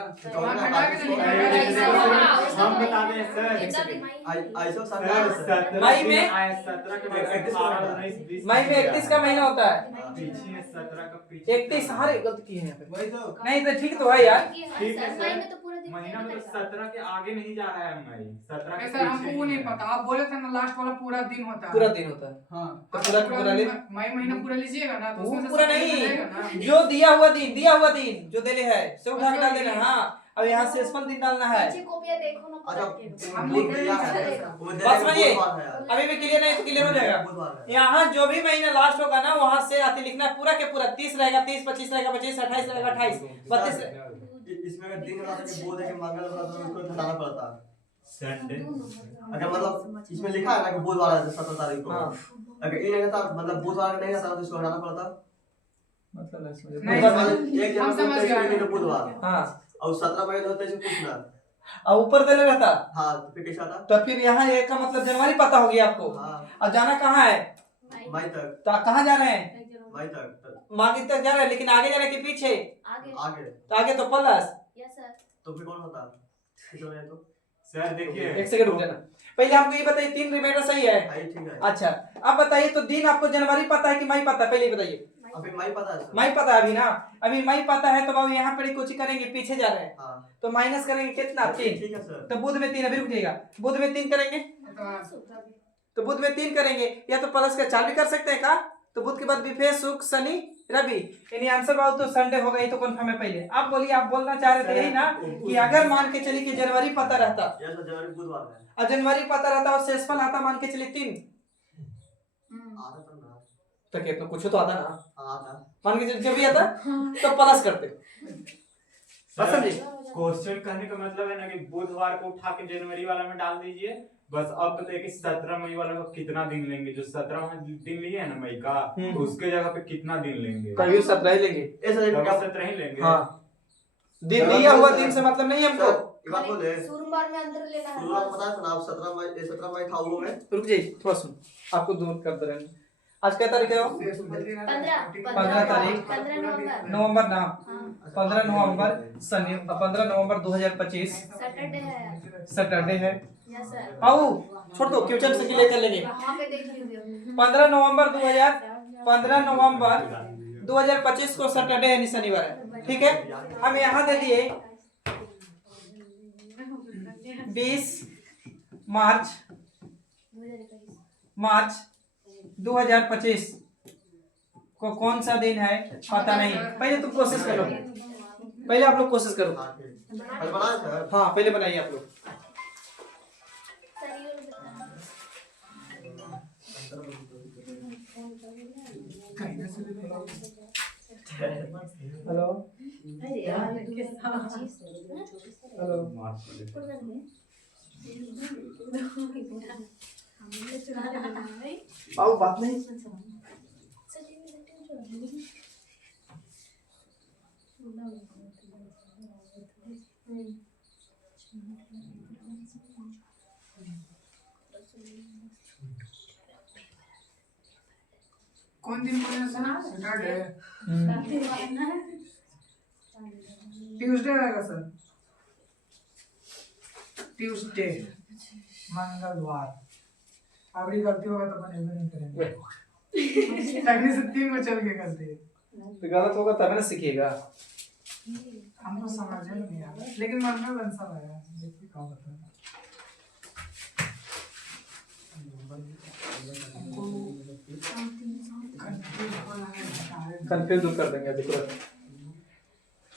हम बता दें सर, ऐसा सर साथ 17 मई में- 17 के बाद 18 19 20 मई में 31 का महीना होता है, पीछे 17 का पीछे 31 हर गलत किए हैं यहाँ पे। वही तो। नहीं तो ठीक तो है यार, ठीक है मई सर। में तो पूरा दिन महीना मतलब 17 के आगे नहीं जा रहा है मई, 17 के सर हमको वो नहीं पीछे पता, आप बोले थे ना लास्ट वाला पूरा दिन होता है। पूरा दिन होता है। हाँ तो पूरा पूरा ले, मई महीना पूरा लीजिएगा ना तो वो उसमें से पूरा सब नहीं, रहेगा ना। जो दिया हुआ दिन जो दिले है से उठा के डाल देना। हाँ अब यहाँ शेषफल दिन डालना है। नीचे कॉपियां देखो ना अच्छा पलट के। हम लिख लिख दिया देंगे है। सर। बस सुनिए, अभी भी क्लियर नहीं तो क्लियर हो जाएगा। बुधवार है। यहाँ जो भी महीना लास्ट होगा ना वहाँ से आते लिखना है पूरा के पूरा, 30 रहेगा 30, 25 रहेगा 25, 28 रहेगा 28, 32। इसमें अगर दिन वाला के बोल दे कि मंगल वाला तो उसको घटाना पड़ता है। संडे। अगर मतलब इसमें लिखा है ना कि बुधवार है 17 तारीख को, हाँ। अगर ये नहीं रहता मतलब बुधवार का नहीं रहता तो इसको घटाना पड़ता। मतलब नहीं, मतलब एक हम समझ गए। जनवरी को बुधवार हाँ और 17 महीने होते हैं पूछना। और ऊपर देने रहता हाँ तो फिर कैसा था? तो फिर यहाँ एक का मतलब जनवरी पता हो गया आपको। हाँ और जाना कहाँ है, मई तक, तो कहाँ जाना है, मई तक मार्केट तक जाना है, लेकिन आगे जाने के पीछे, आगे आगे तो आगे तो प्लस। यस सर तो फिर कौन होता? किसमें है तो? सर देखिए, एक सेकंड रुक जाना, पहले हमको ये बताइए 3 रिमाइंडर सही है। हाँ, ये ठीक है। अच्छा अब बताइए तो दिन आपको जनवरी पता है कि मई पता है, पहले ये बताइए। अभी मई पता है सर? मई पता है अभी ना, अभी मई पता है तो बाबू यहाँ पर कुछ करेंगे, पीछे जा रहे हैं हाँ तो माइनस करेंगे कितना, 3। ठीक है सर। तो बुध में 3, अभी रुक जाइएगा, बुध में 3 करेंगे तो बुध में 3 करेंगे, या तो प्लस का 4 भी कर सकते हैं का। तो बुध के बाद विफे शुक्र शनि रवि, यानी आंसर बाबू तो संडे होगा, ये तो कंफर्म है। पहले आप बोलिए, आप बोलना चाह रहे थे यही ना कि अगर मान के चलिए कि जनवरी पता रहता यस सर, जनवरी बुधवार है। और जनवरी पता रहता और शेषफल आता मान के चलिए 3, आता तो ना। तो कितना कुछ तो आता ना, हाँ आता। मान के चलिए जब भी आता तो प्लस करते। बस समझे, क्वेश्चन कहने का मतलब है ना कि बुधवार को उठा के जनवरी वाला में डाल दीजिए। बस अब बताइए कि 17 मई वाला को कितना दिन लेंगे, जो 17 दिन लिए है ना मई का, तो उसके जगह पे कितना दिन लेंगे? कभी 17 ही लेंगे। ऐसा देखो क्या 17 ही लेंगे। हाँ दिन दिया हुआ दिन से मतलब नहीं हमको। ये बात बोले शुक्रवार में अंतर लेना है शुरुआत पता था ना, आप 17 मई था वो में। रुक जाइए थोड़ा सुन, आपको दूर कर दे रहे हैं। आज क्या तारीख है? 15 तारीख 15 नवंबर नवंबर ना, हाँ 15 नवंबर शनि, 15 नवंबर 2025 सैटरडे है सैटरडे है। यस सर आओ छोड़ दो, क्वेश्चन से लेकर लेंगे। वहां पे देख लीजिए 15 नवंबर 2025 को सैटरडे है, शनिवार है, ठीक है। हम यहाँ दे दिए 20 मार्च 2025 को कौन सा दिन है पता नहीं। पहले तुम कोशिश करो, पहले आप लोग कोशिश करो। हाँ ठीक। अरे बना सर। हाँ पहले बनाइए आप लोग। सर ये वाला हेलो अरे यार हेलो, आओ बात नहीं। कौन दिन बोले सर? सैटरडे ट्यूसडे रहेगा सर, ट्यूसडे मंगलवार। अभी गलती होगा तो अपन नहीं करेंगे। तकनी से 3 को चल के करते हैं। तो गलत होगा तब ना सीखिएगा। हमको समझ में नहीं आ रहा, लेकिन मन में आंसर आया। देखिए क्या होता है। कंफ्यूज दूर कर देंगे अभी तुरंत।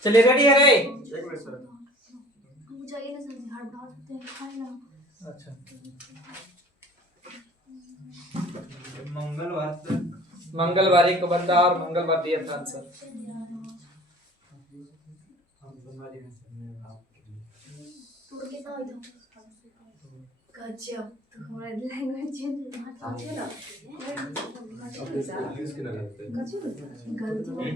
चलिए रेडी है रे? एक मिनट सर। जाइए ना सर, हड़बड़ा सकते हैं खाए ना। अच्छा मंगलवार से मंगलवार एक बंदा और मंगलवार दिया था आंसर। तू कितना हो था गजब, तो हमारा लैंग्वेज चेंज हो ना। गलती हो गई तुम्हें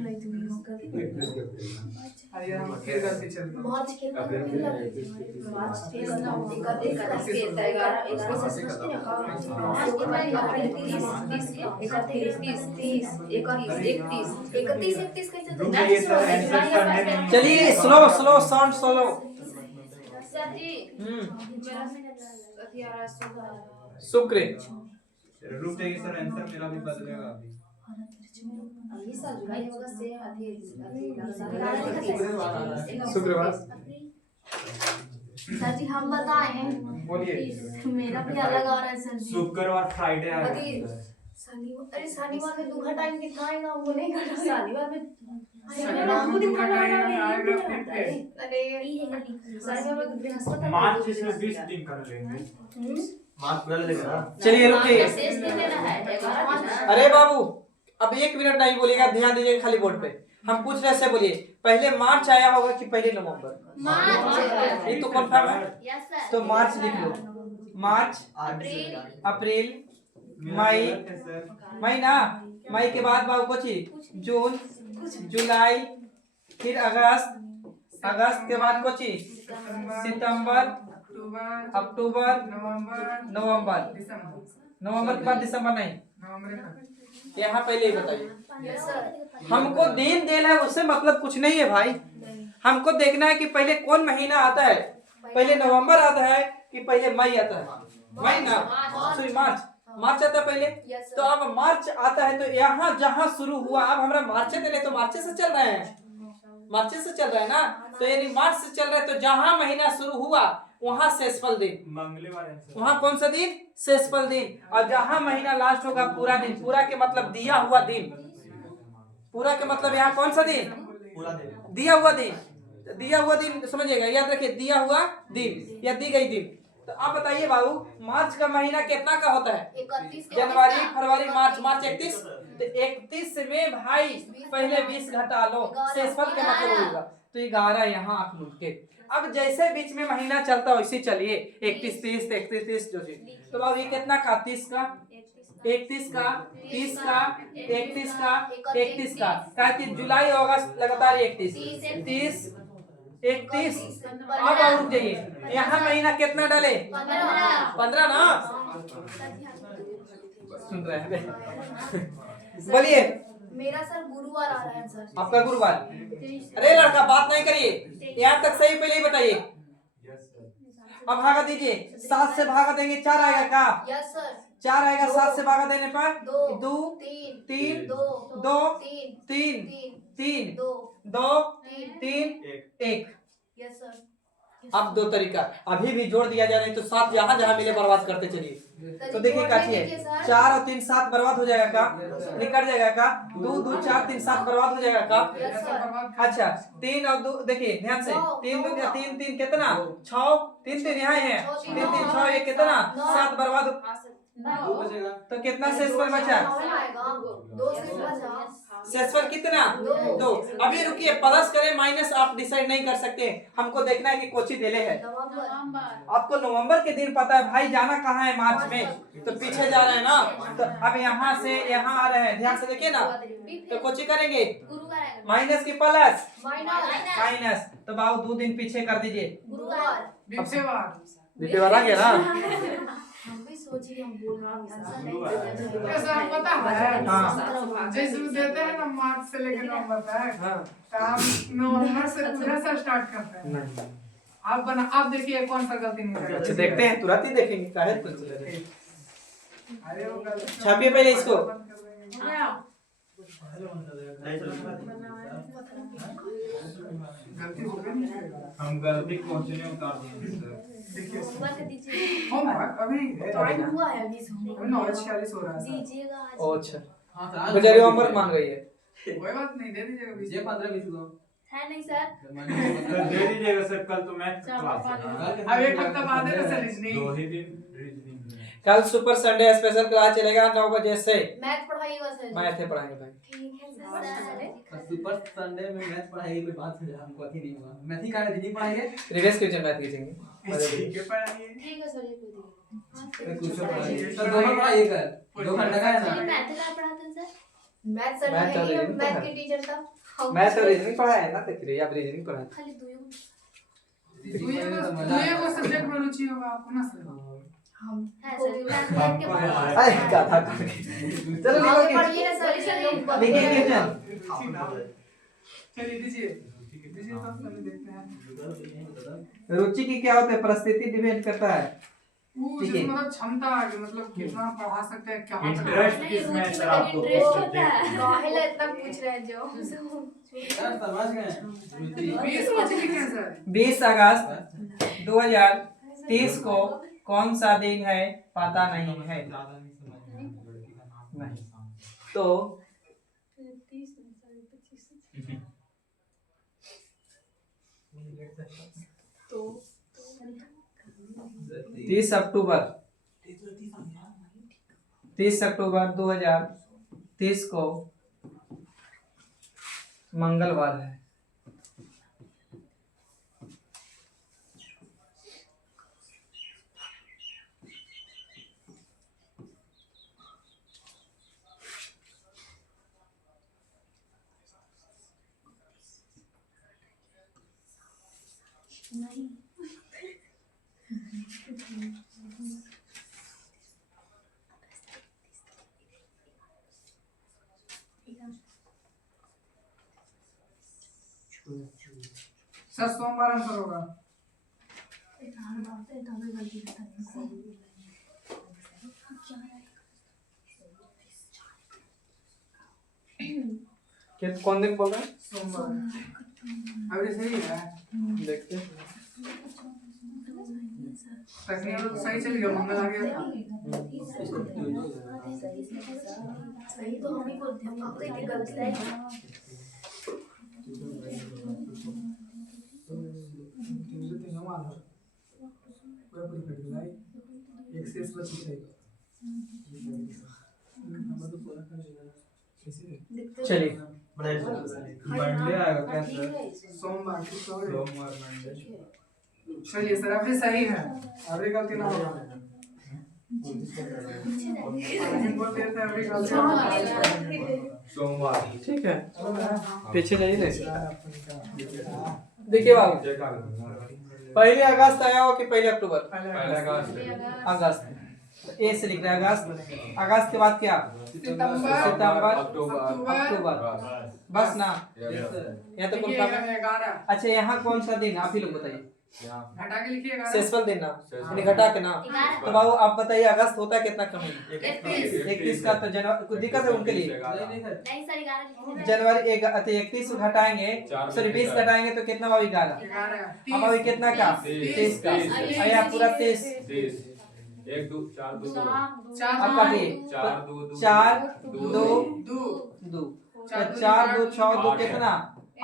अरे हम फिर गलती चल रही मार्च के मार्च के 31 चलिए slow slow sound slow. Sir जी शुक्र। रुक जाइए सर, आंसर मेरा भी बदलेगा अभी। शुक्रवार। सर जी हम बताएं, बोलिए। मेरा भी अलग आ रहा है सर जी। शुक्रवार फ्राइडे आ अरे शनिवार में दूसरा टाइम कितना आएगा वो नहीं कर रहा। शनिवार में मार्च इसमें 20 दिन कर लेंगे। मार्क पूरा ले लेगा ना। चलिए रुकिए। अरे बाबू अब 1 मिनट नहीं बोलिएगा, ध्यान दीजिएगा खाली बोर्ड पे। हम पूछ रहे से बोलिए, पहले मार्च आया होगा कि पहले नवंबर? ये तो कंफर्म है, तो मार्च लिख लो। मार्च, अप्रैल, मई, मई ना, मई के बाद बाबू कुछ जून, जुलाई, फिर अगस्त, अगस्त के बाद कुछ सितंबर, अक्टूबर, नवंबर, नवंबर के बाद दिसंबर नहीं। यहाँ पहले ही बताइए। हमको दिन देना है, उससे मतलब कुछ नहीं है भाई। हमको देखना है कि पहले कौन महीना आता है, पहले नवंबर आता है कि पहले मई आता है? मई ना, सॉरी मार्च, मार्च आता है पहले। तो अब मार्च आता है तो यहाँ जहाँ शुरू हुआ, अब हमारा मार्च देने तो मार्च से चल रहे हैं, मार्च से चल रहा है ना, तो यानी मार्च से चल रहा है, तो जहाँ महीना शुरू हुआ वहाँ शेषफल दिन, मंगलवार, वहाँ कौन सा दिन? शेषफल दिन। और जहाँ महीना लास्ट होगा पूरा दिन, पूरा के मतलब दिया हुआ दिन, पूरा के मतलब यहाँ कौन सा दिन? पूरा दिन। दिया हुआ दिन, दिया हुआ दिन समझिएगा, याद रखिए, दिया हुआ दिन या दी गई दिन। तो आप बताइए बाबू, मार्च का महीना कितना का होता है? 31 जनवरी, फरवरी, मार्च, मार्च 31। तो 31 में भाई पहले 20 घटा लो, शेषफल के मतलब होगा तो 11 यहाँ आंख लूट के। अब जैसे बीच में महीना चलता है वैसे चलिए, 31 30 31 30 जो चीज, तो बाबू ये कितना का? 30 का, 31 का, 30 का, 31 का, 31 का, क्या जुलाई अगस्त लगातार 31 30 31। अब और रुक जाइए, यहाँ महीना कितना डाले? 15 ना, सुन रहे हैं? बोलिए। मेरा सर गुरुवार आ रहा है सर। आपका गुरुवार? अरे लड़का बात नहीं करिए, यहाँ तक सही पहले ही बताइए। अब भागा दीजिए, 7 से भागा देंगे 4 आएगा का? Yes sir. 4 आएगा, 7 से भागा देने पर 2 3 2 3 3 2 3 1। Yes sir. अब 2 तरीका, अभी भी जोड़ दिया जाए नहीं तो 7 जहाँ जहाँ मिले बर्बाद करते चलिए। तो देखिए काची है, 4 और 3 7 बर्बाद हो जाएगा का? निकट जाएगा का? 2 2 4 3 7 बर्बाद हो जाएगा का? अच्छा 3 और 2 देखिए ध्यान से, 3 2 3 3 कितना? 6 3 3 यहाँ है, 3 3 6 ये कितना? 7 बर्बाद। तो कितना शेषफल बचा? शेषफल कितना? 2। अभी रुकिए, प्लस करें माइनस आप डिसाइड नहीं कर सकते, हमको देखना है कि कोची देले है। आपको नवंबर के दिन पता है भाई, जाना कहाँ है? मार्च में, तो पीछे जा रहे हैं ना, तो अब यहाँ से यहाँ आ रहे हैं, ध्यान से देखिए ना, तो कोची करेंगे माइनस की प्लस माइनस, तो बाबू 2 दिन पीछे कर दीजिए। विषयवार आ गया ना? हम भी सोचिए, हम बोल सर पता है, हाँ जैसे देते हैं ना मार्च से लेकर नवंबर तक, तो हम नवंबर से पूरा सा स्टार्ट करते हैं। आप बना, आप देखिए कौन सा गलती नहीं करेगा। अच्छा देखते हैं, तुरंत ही देखेंगे, काहे कुछ अरे वो गलती छापिए पहले इसको। गलती हो गई, हम गलती पहुंचने उतार दिए सर। होमवर्क अभी टाइम हुआ है अभी सोने का। 9:46 हो रहा है। दीजिएगा आज। ओ अच्छा, बेचारी होमवर्क मांग रही है। कोई बात नहीं, दे दीजिएगा 20 15 20 है नहीं सर। तो दे दीजिएगा सर, कल तो मैथ क्लास है। अब एक हफ्ता बाद है ना रीजनिंग। 2 ही दिन रीजनिंग। कल सुपर संडे स्पेशल क्लास चलेगा 9 बजे से। Math पढ़ाइएगा sir. मैथ है पढ़ाएंगे भाई। ठीक है सर। सुपर संडे में मैथ पढ़ाई कोई बात है, हमको अथी नहीं हुआ। मैथ ही का रीजनिंग पढ़ाएंगे, रिवर्स क्वेश्चन मैथ कीजिएंगे। ठीक है पढ़ाइए। ठीक है सर, ये कोई दिक्कत तो दोनों पढ़ा एक है 2 घंटा का है ना। मैथ का पढ़ाते सर मैथ सर मैथ और है रीजनिंग मैथ तो के है। टीचर था मैथ और रीजनिंग पढ़ा है ना, देख रही आप रीजनिंग पढ़ा है। खाली दो दुए को सब्जेक्ट में रुचि होगा आपको ना सर। हम है सर मैथ के पढ़ा अरे कथा चलो आगे लिखो पढ़िए ना सर लिखिए क्वेश्चन। चलिए दीजिए दीजिए तो पहले देखते हैं। रुचि की क्या होता है, परिस्थिति डिपेंड करता है। वो ठीक है। जिसमें मतलब क्षमता है कि मतलब कितना पढ़ा सकते हैं क्या इंटरेस्ट किसमें है सर आपको? इंटरेस्ट होता है काहेला इतना पूछ रहे हैं जो समझ गए 20 बच्चे लिखे हैं सर। 20 अगस्त 2030 को कौन सा दिन है पता नहीं है। नहीं तो 30 अक्टूबर 2030 को मंगलवार है। नहीं सर सोमवार आंसर होगा। क्या कौन दिन बोल रहा है? सोमवार अभी सही है। देखते टेक्निकल तो सही चल गया, मंगल आ गया था। सही तो हम ही बोलते हैं आपको एक गलती है एक से बची है। चलिए मंडे आएगा क्या सर? सोमवार सोमवार मंडे। चलिए सर अभी सही है, अभी गलती ना होगा। बोल देते हैं अभी गलती ना होगा। सोमवार ठीक है, पीछे जाइए। देखिए बाबू, 1 अगस्त आया हो कि 1 अक्टूबर? पहले अगस्त। ए से लिख रहे हैं अगस्त। अगस्त के बाद क्या? सितंबर, अक्टूबर, बस ना। यहाँ तो कौन सा? 11 अच्छा यहाँ कौन सा दिन आप ही लोग बताइए। घटा के लिखिए 11 सेसफल दिन ना, यानी घटा के ना। तो बाबू आप बताइए अगस्त होता है कितना कम है? 31 का। तो जनवरी कुछ दिक्कत है उनके लिए? नहीं सर 11 जनवरी 31 को घटाएंगे, सॉरी 20 घटाएंगे तो कितना बाबू? 11। अब अभी कितना का? 30 का। आया पूरा 30। 1 2 4 2 अब काटिए। 4 2 2 4 2 6 2 कितना?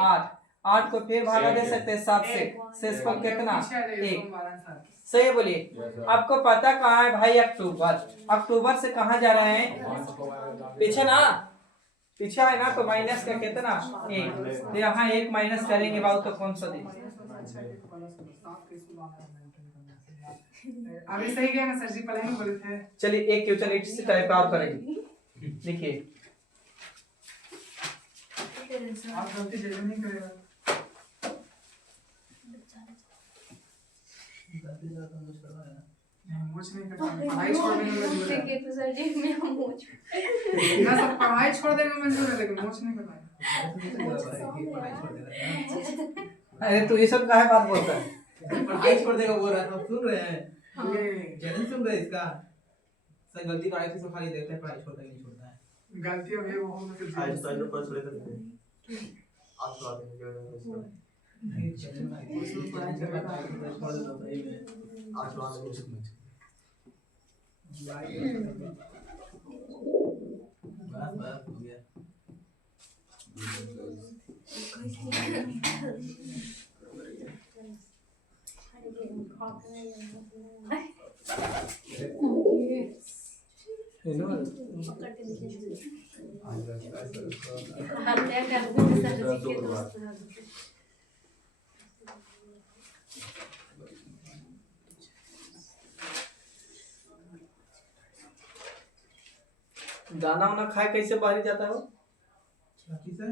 8। 8 को फिर भागा दे सकते हैं 7 से। शेषफल कितना? 1। सही बोलिए। आपको पता कहाँ है भाई? अक्टूबर। अक्टूबर से कहाँ जा रहे हैं? पीछे ना, पीछे है ना, तो माइनस का कितना? 1। तो यहाँ 1 माइनस करेंगे बाबू तो कौन सा दिन? अभी सही गया ना सर जी, पहले ही बोले थे। चलिए एक क्वेश्चन इसी टाइप का और करेंगे। देखिए आप गलती जरूर नहीं करेगा। मुझ नहीं करता, पढ़ाई छोड़ देने में मंजूर है। तो सर जी मैं मोच ना सब पढ़ाई छोड़ देने में मंजूर है, लेकिन मुझ नहीं करता। अरे तू ये सब काहे बात बोलता है? पढ़ाई छोड़ देगा बोल रहा था, सुन रहे हैं? ये चैनल सुन रहे हैं इसका? सर गलती पढ़ाई से खाली देखते हैं, पढ़ाई छोड़ता नहीं छोड़ता है। गलती हो गई वो हम लोग आज तो आज पर छोड़े थे आज तो आते हैं जो नहीं चैनल में उसमें पढ़ाई चल रहा है, छोड़ देता सही में। आज तो आते हैं बस बस हो गया। गाना वाना खाए कैसे बाहर जाता है वो? छाती से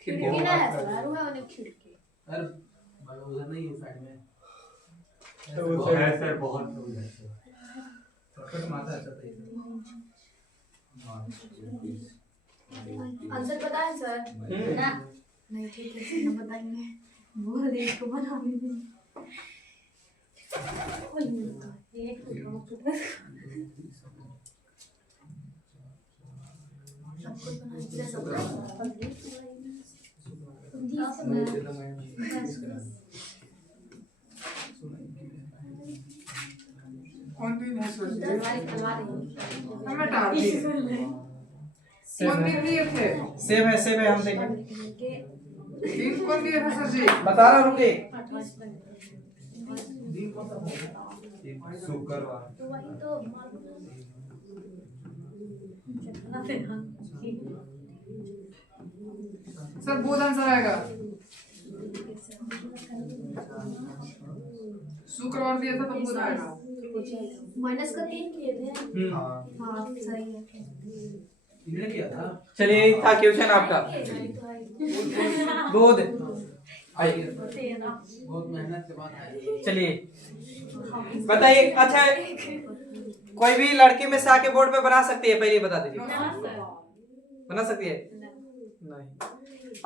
खिड़की ना है सर, वो है उन्हें खिड़की। अरे उधर नहीं है साइड में वो है सर बहुत दूर है सर। शॉर्टकट मारता है सर। आंसर पता है सर? ना नहीं ठीक है सर, ना बताएंगे। बोल दे इसको बना भी नहीं। कोई नहीं तो ये सबको बना कौन दिन है सर जी? हमें डाल बना दिए। कौन दिन दिए थे? सेब है हम देंगे। दिन कौन दिए थे सर जी? बता रहा हूँ रुके। शुक्रवार। तो वही तो सर बहुत आंसर आएगा। शुक्रवार दिया था तो बहुत आएगा। माइनस का 3 किए थे। हाँ सही है। इन्होंने किया था। चलिए था क्वेश्चन आपका। बोध आइए। बहुत मेहनत के बाद आया। चलिए बताइए। अच्छा कोई भी लड़की में से आके बोर्ड पे बना सकती है? पहले बता दीजिए। बना सकती है? नहीं।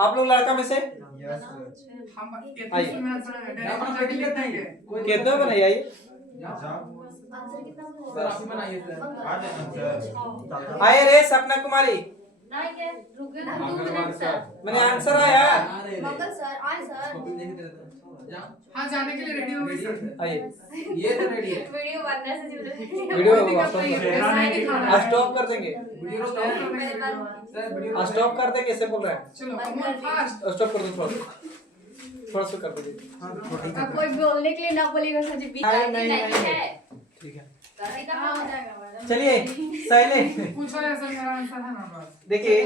आप लोग लड़का में से हम आइए। कोई कितने बनाइए? आइए आंसर कितना सर आप ही बनाइए सर। आए रे सपना कुमारी। नहीं क्या रुके ना 2 मंगलवार मिनट सर। सर। मैंने आंसर आया। मंगल सर आए सर। कॉपी देख के देता जा। हाँ जाने के लिए रेडी हो गई सर। आइए ये तो रेडी है। वीडियो बनने से जुड़े वीडियो पैसा नहीं दिखाना है। स्टॉप कर देंगे। वीडियो स्टॉप कर देंगे सर। वीडियो स्टॉप कर देंगे ऐसे बोल रहे हैं। चलो कम ऑन फास्ट। स्टॉप कर दो थोड़ा सा कर दीजिए। कोई बोलने के लिए ना बोलेगा सर जी। नहीं है ठीक है। सर का हो जाएगा मैडम। चलिए सैले पूछो ऐसा मेरा आंसर है ना बस। देखिए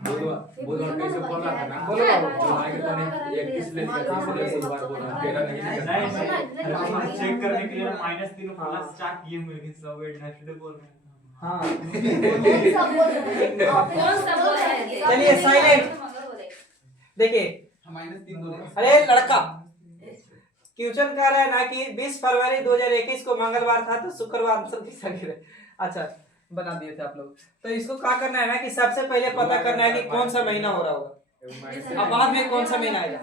बुधवार कैसे बोल रहा था ना? बोलो बाबू। जुलाई के तो नहीं 31 ले लिया था इसलिए बुधवार बोल रहा था। तेरा नहीं लिखा। नहीं चेक करने के लिए -3 प्लस 4 किए हुए लेकिन सब नेक्स्ट डे बोल रहे हैं। हाँ कौन सा बोल रहे हैं? चलिए साइलेंट। देखिए -3 बोले। अरे लड़का क्वेश्चन कह रहा है ना कि 20 फरवरी 2021 को मंगलवार था तो शुक्रवार आंसर किसका गिरे। अच्छा बना दिए थे आप लोग। तो इसको क्या करना है ना कि सबसे पहले पता करना है कि कौन सा महीना हो रहा होगा। अब बाद में कौन सा महीना आएगा।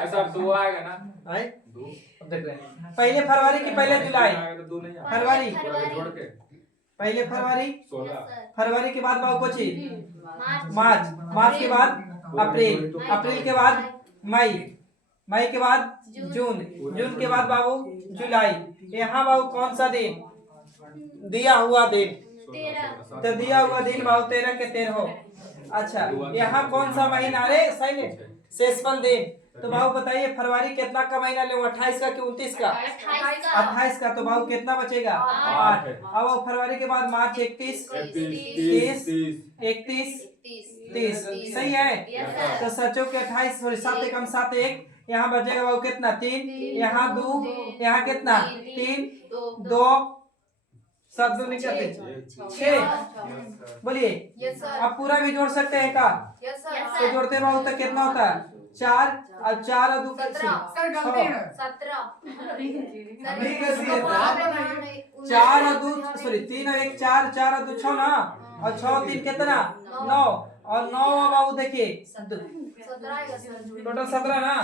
ऐसा 2 आएगा ना? आए अब देख रहे हैं पहले फरवरी की पहले जुलाई आएगा तो 2 नहीं आएगा। फरवरी जोड़ के पहले फरवरी 16। फरवरी के बाद बाबू कोची मार्च के बाद अप्रैल के बाद मई के बाद जून के बाद बाबू जुलाई। यहाँ बाबू कौन सा दिन दिया हुआ दिन? तो दिया हुआ दिन बाबू 13 के 13। अच्छा यहाँ कौन सा महीना? अरे सही है शेषफल दिन। तो बाबू बताइए फरवरी कितना का महीना ले? 28 का कि 29 का? 28 का। तो बाबू कितना बचेगा? 8। अब फरवरी के बाद मार्च 31 30 सही है। तो सचो के 28 सॉरी 7 एकम 7 1 यहाँ बचेगा बाबू कितना? 3 यहाँ 2 यहाँ कितना? 3 2 7 2 निकलते 6। बोलिए अब पूरा भी जोड़ सकते हैं का? तो जोड़ते बाबू तो कितना होता है? 4 और 4 और 2 सर गलती है। 4 और 2 सॉरी 3 और 1 4 4 और 2 6 ना। और 6 3 कितना? 9 और 9 बाबू देखिए टोटल 17 ना।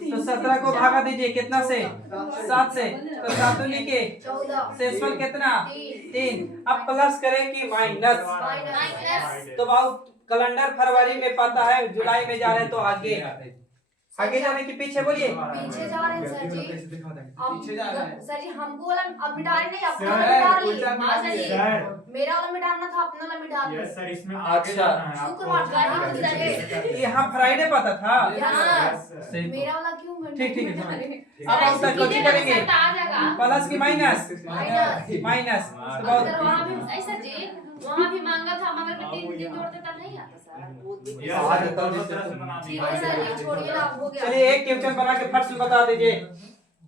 तो 17 को भागा दीजिए कितना से? 7 से। तो 7 लिखे शेषफल कितना? 3। अब प्लस करें कि माइनस? तो बाबू कैलेंडर फरवरी में पता है जुलाई में जा रहे हैं तो आगे जाने के पीछे बोलिए। पीछे जा रहे हैं सर जी। पीछे जा रहे हैं। सर जी हमको वाला अब मिटा रहे नहीं, अपना वाला मिटा रही। उल्टा हाँ सर जी सर मेरा वाला मिटाना था, अपना वाला मिटा रही। यस सर इसमें आगे जाना है आपको। शुक्रवार का ही यहाँ फ्राइडे पता था। मेरा वाला क्यों ठीक है। अब हम तक कोची करेंगे प्लस की माइनस माइनस। अगर वहाँ भी ऐसा जी वहाँ भी मांगा था, मगर में 3 दिन जोड़ते तब नहीं आता सर। आज तक ठीक है सर, ये छोड़िए ना, अब हो गया। चलिए एक क्वेश्चन बना के फट से बता दीजिए।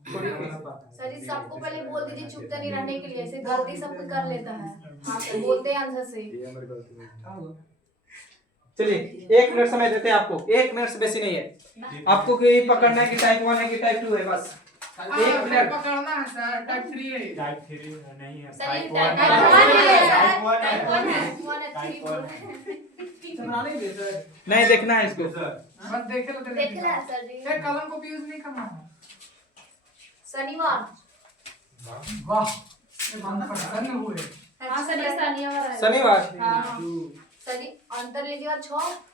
सर जी सबको पहले बोल दीजिए चुपता नहीं रहने के लिए, ऐसे गलती सब कोई कर लेता है। हाँ सर बोलते हैं आंसर से। चलिए 1 मिनट समय देते हैं आपको, 1 मिनट से बेसी नहीं है आपको कि पकड़ना है कि टाइप 1 है कि टाइप 2 है, बस 1 मिनट। पकड़ना है सर, टाइप 3 है। टाइप 3 नहीं है, सर टाइप ये 1 टाइप है। 1 है, टाइप 1 है। टाइप 1 है, 1 है, टाइप 3 1 है। बनाने दे सर। नहीं देखना है इसको। बस देखे लो देख रहा है सर जी। एक कलम को भी यूज नहीं करना है। शनिवार। वाह ये बात प्रसन्न हुए। हाँ सर ये शनिवार है। शनिवार। हाँ शनि अंतर लीजिएगा 6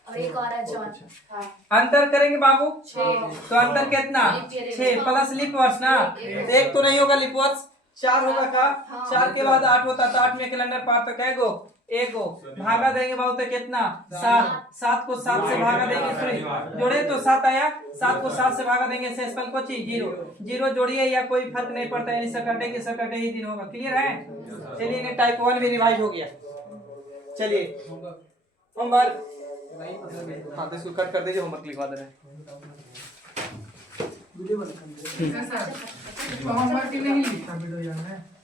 और एक और है 4। हाँ अंतर करेंगे बाबू 6। तो अंतर कितना 6 प्लस लीप वर्ष ना, एक तो नहीं होगा लीप वर्ष, 4 होगा का, 4 के बाद 8 होता तो 8 में कैलेंडर पार तो क्या गो एगो भागा देंगे बाबू तो कितना 7, 7 को 7 से भागा देंगे, सॉरी जोड़े तो 7 आया, 7 को 7 से भागा देंगे, शेषफल को 0 जोड़िए या कोई फर्क नहीं पड़ता है, सैटरडे की सैटरडे ही दिन होगा। क्लियर है? चलिए टाइप 1 भी रिवाइज हो गया। चलिए होमवर्क, हाँ तो इसको कट कर दीजिए, होमवर्क लिखवा दे रहे हैं। सर तो होमवर्क ही नहीं लिखा वीडियो यार में।